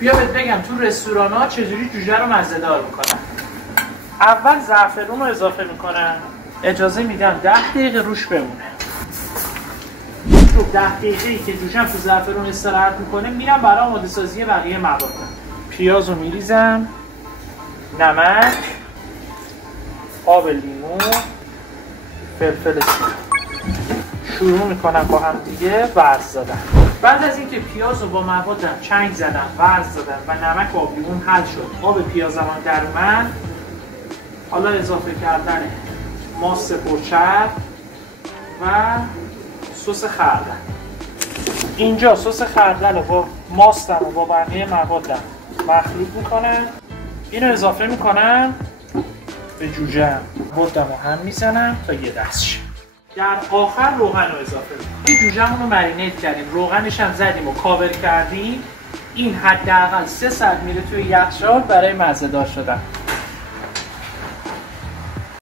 بیا بهت بگم تو رستورانا چجوری جوجه رو مزه‌دار میکنن. اول زعفرون رو اضافه میکنن، اجازه میدم 10 دقیقه روش بمونه. تو 10 دقیقه‌ای که جوجه‌م تو زعفرون استراحت میکنه میرم برای آماده سازی بقیه مواد. پیاز رو میریزم، نمک، آب لیمو، فلفل سیاه. شروع میکنم با هم دیگه ورز دادن. بعد از اینکه پیاز رو با موادم چنگ زدم، ورز دادم و نمک و آب لیمون حل شد، آب پیازم هم در اومد، حالا اضافه کردن ماست پرچرب و سس خردل. اینجا سس خردل رو با ماستم و با بقیه موادم مخلوط میکنم. اینو اضافه میکنم به جوجه‌ام، موادم رو هم میزنم تا یه دست شه. در آخر روغن رو اضافه میکنیم. جوجه‌مون رو مرینیت کردیم، روغنش هم زدیم و کاور کردیم. این حداقل 3 ساعت میره توی یخچال برای مزه‌دار شدن.